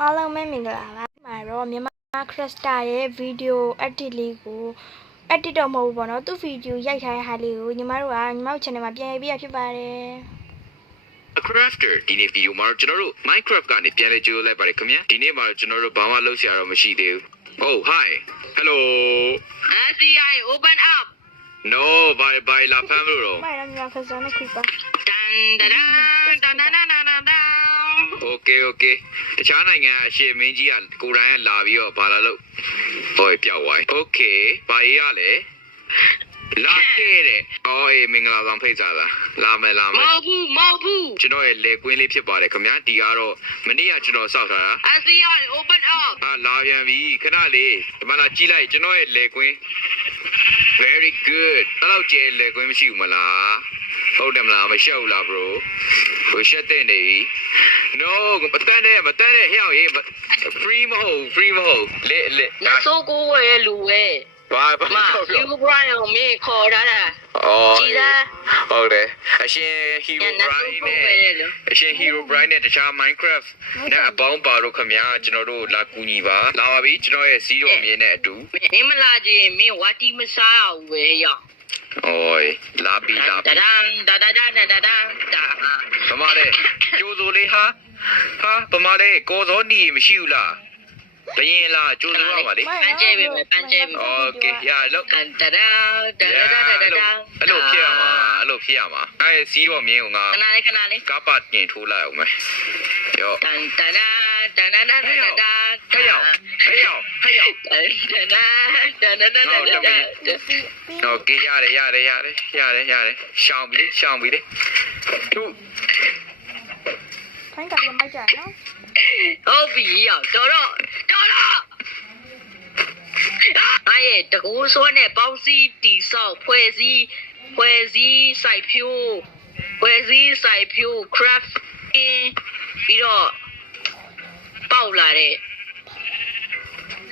အားလုံးပဲမင်္ဂလာပါမှာတော့မြန်မာခရစ်စတာရဲ့ဗီဒီယို edit လေးကို edit တော့မဟုတ်ဘူးပေါ့နော်သူဗီဒီယိုရိုက်ထားတဲ့ဟာလေးကိုညီမတို့ channel မှာပြန်ရေးပြဖြစ်ပါတယ် Crafter ဒီနေ့ဗီဒီယိုမှာကျွန်တော်တို့ Minecraft ကနေပြန်လဲကြိုးလိုက်ပါတယ်ခင်ဗျာဒီနေ့မှာကျွန်တော်တို့ဘာမှလုပ်စရာတော့မရှိသေးဘူး Oh hi hello SCI open up No bye la fam လို့တော့ မိုင်ရမြန်မာခရစ်စတာနဲ့ creeper dan dan dan dan dan dan Okay တခြားနိုင်ငံအရှေ့မင်းကြီးကကိုယ်တိုင်ကလာပြီးတော့ဘာလာလို့ဟိုပြောက်သွား Okay ဘာရလဲလာခဲ့တယ်အော်အေးမင်္ဂလာဆောင်ဖိတ်စားလားလာမယ်မဟုတ်ဘူးကျွန်တော်ရဲ့လေကွင်းလေးဖြစ်ပါတယ်ခင်ဗျာဒီကတော့မနေ့ကကျွန်တော်စောက်ထားတာ SCI open up လာပြန်ပြီခဏလေးဒီမှာလာကြည့်လိုက်ကျွန်တော်ရဲ့လေကွင်း Very good အဲ့တော့ကျဲလေကွင်းမရှိဘူးမလားဟုတ်တယ်မလားမရှက်ဘူးလား bro ဟိုရှက်တဲ့နေပြီ No မတန်းနဲ့ဟဲ့အောင်ရေး free မဟုတ်လေ လက်စိုးကိုဝဲလူဝဲဘာမယူဘရိုင်းအောင်မေးခေါ်တာကြည်လားဟုတ်တယ်အရှင် Hero Brian နဲ့တခြား Minecraft နဲ့အပေါင်းပါတော့ခင်ဗျာကျွန်တော်တို့လာကူညီပါလာပါပြီကျွန်တော်ရဲ့စီးတော်မြင်တဲ့အတူမင်းမလာခြင်းမင်းဝါတီမစားအောင်ပဲရောက်လာပြီဒါဗမာလေးကျိုးစိုးလေးဟာဗမာလေးကိုစောနီမရှိဘူးလားဘယင်းလားကျိုးစိုးရပါလေပန်းကျဲပြီโอเคရလောက်ဒါအဲ့လိုဖြစ်ရမှာအဲ့စီးတော်မြင်ကိုငါခဏလေးကပ်ပတ်ပြင်ထိုးလိုက်အောင်မယ်ရောဟဲ့โอเคရတယ်ရှောင်းပြီလေသူထိုင်းကပြန်မိုက်ကြနော်ဟုတ်ပြီရောက်တော်အဲ့ရဲ့တကူဆိုးနဲ့ပေါင်းစည်းတီဆောက်ဖွဲ့စည်းစိုက်ဖြိုး craft ပြီးတော့ပေါက်လာတဲ့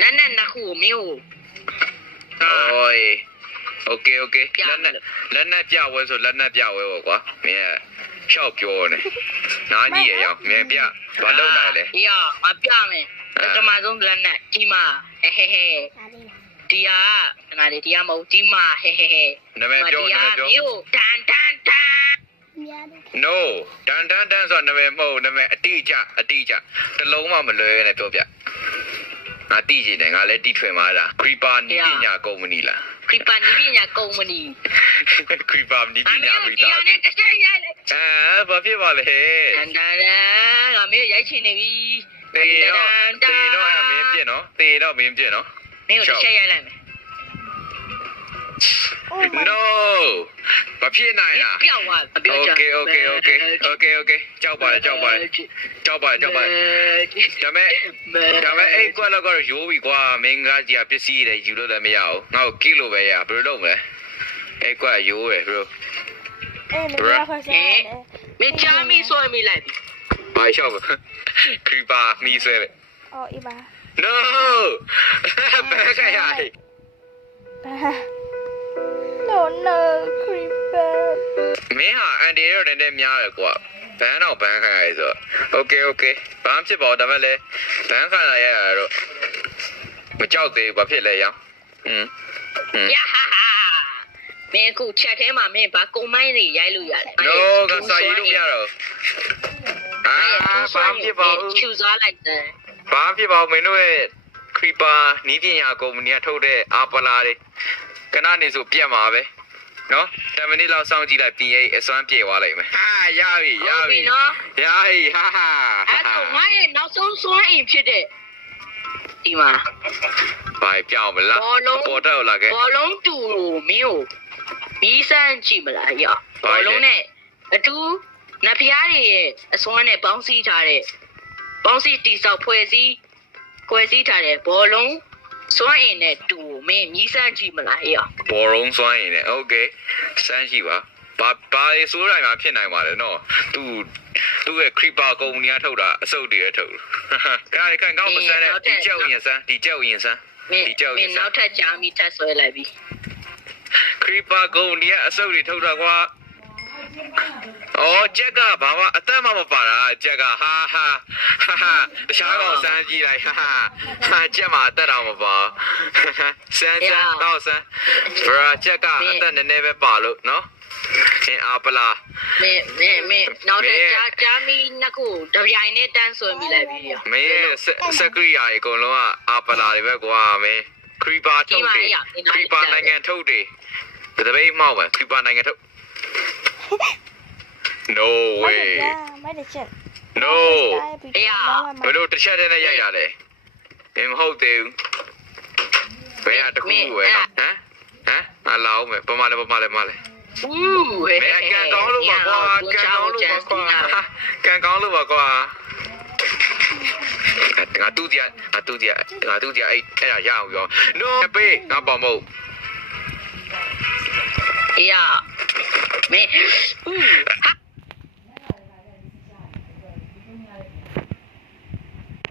လက်နဲ့နှစ်ခုကိုမျိုးโอเคလက်နဲ့ပြဝဲဆိုလက်နဲ့ပြဝဲပေါ့ကွာမင်းရှောက်ပြောနေနားကြီးရအောင်မင်းပြဘာလုပ်လာလဲရမပြမယ်ပထမဆုံးလက်နဲ့ဒီမှာဟဲဒီဟာငါလေးဒီဟာမဟုတ်ဒီမှာဟဲနာမည်ပြောမျိုးတန်No တန်ဆိုနာမည်မဟုတ်နာမည်အတိအကျတလုံးမှမလွဲနဲ့ပြောပြငါတိကျင်တယ်ငါလည်းတိထွင်ပါလား Creeper နီးပညာကုမ္ပဏီလား Creeper နီးပညာကုမ္ပဏီ Creeper နီးပညာမိသားဘာဖြစ်ပါလဲငါမျိုးရိုက်ချင်နေပြီတေတော့မင်းပြည့်နော်တေတော့မင်းပြည့်နော်မင်းကိုတစ်ချက်ရိုက်လိုက်မယ်No ဘာဖြစ်နိုင်လားပြောက်သွားOkay ကြောက်ပါဒါမဲ့အဲ့ကွက်တော့ရိုးပြီကွာမင်းကကြီးပစ္စည်းတွေယူလို့လည်းမရဘူးငါ့ကိုကီလိုပဲရဘယ်လိုလုပ်မလဲအဲ့ကွက်ရိုးရယ် bro မင်းဖက်ဆက်တယ်မင်းချာမီဆွဲမိလိုက်ပြီဘာရှောက် Creeper မီဆွဲတယ်အေးပါ No ဘယ်ကရNo creeper မင်းဟာအန်တီရောနည်းနည်းများတယ်ကွာဘန်းခံရဆို Okay ဘာမှဖြစ်ပါဘူးဒါမဲ့လေဘန်းခံရတော့မကြောက်သေးဘူးဘာဖြစ်လဲရောယာဟာမင်းခုချက်ထဲမှာမင်းဘာကုံမိုင်းတွေရိုက်လို့ရတယ် No ကစားရလို့မရတော့ဘာဖြစ်ပါဘူးချူစားလိုက်တယ်ဘာဖြစ်ပါဘူးမင်းတို့ရဲ့ Creeper နီးပညာကုမ္ပဏီကထုတ်တဲ့အာပလာတွေခဏနေဆိုပြတ်မှာပဲနော်10မိနစ်လောက်စောင့်ကြည့်လိုက်ပြီးရင်အစွမ်းပြေသွားလိုက်မယ်ရပြီနော်ရပြီဟာအဲ့တော့ငါရဲ့နောက်ဆုံးစွမ်းအင်ဖြစ်တဲ့ဒီမှာဘာပြောင်းမလားပေါ်တော့လာခဲ့ဘောလုံးတူမင်းကိုဘီးစမ်းကြည့်မလားရဘောလုံးနဲ့အတူနဖျားတွေရဲ့အစွမ်းနဲ့ပေါင်းစည်းထားတဲ့ပေါင်းစည်းတီဆောက်ဖွဲ့စည်းထားတဲ့ဘောလုံးစွမ်းအင်နဲ့တူမင်းမြည်စမ်းကြည့်မလားရဘောလုံးစွမ်းအင်နဲ့ Okay စမ်းကြည့်ပါဘာဆိုးတိုင်းမှာဖြစ်နိုင်ပါလဲနော်သူ့ရဲ့ Creeper ကုမ္ပဏီကထုတ်တာအစုပ်တွေထုတ်ခိုင်ကောင်းမစမ်းတဲ့ဒီကြောက်ရင်စမ်းမင်းနောက်ထပ်ကြာမိထပ်ဆွဲလိုက်ပြီ Creeper ကုမ္ပဏီကအစုပ်တွေထုတ်တာကွာ အော်ကြက်ကဘာမှအသက်မှမပါတာကြက်ကဟာတခြားကောင်စမ်းကြည့်လိုက်ဟာကြက်မှာအသက်တော့မပါစမ်းတော့စမ်းဘရာကြက်ကအသက်နည်းနည်းပဲပါလို့နော်ခင်အားပလား မင်းနောက်တဲ့ကြားမီနှစ်ခုတပြိုင်နဲ့တန်းဆွဲမိလိုက်ပြီ မင်းစကရိယာအကုန်လုံးကအားပလာတွေပဲကွာမင်းခရီပါထုတ်တယ်ခရီပါနိုင်ငံထုတ်တယ်တပိတ်မောက်ပဲခရီပါနိုင်ငံထုတ် No way မိုက်တယ်ချက် No ဘယ်လိုတစ်ချက်တည်းနဲ့ရိုက်ရလဲမဟုတ်သေးဘူးဘယ်တခုပဲနော်ဟမ်အလာအောင်မယ်ပမာလဲ ဦးဟဲ့ မင်းကန်ကောင်းလို့ပါကွာကန်ကောင်းလို့ပါကွာငါတူးကြအဲ့ဒါရအောင်ပြော No ပေးငါပေါ့မဟုတ် မင်းဟာ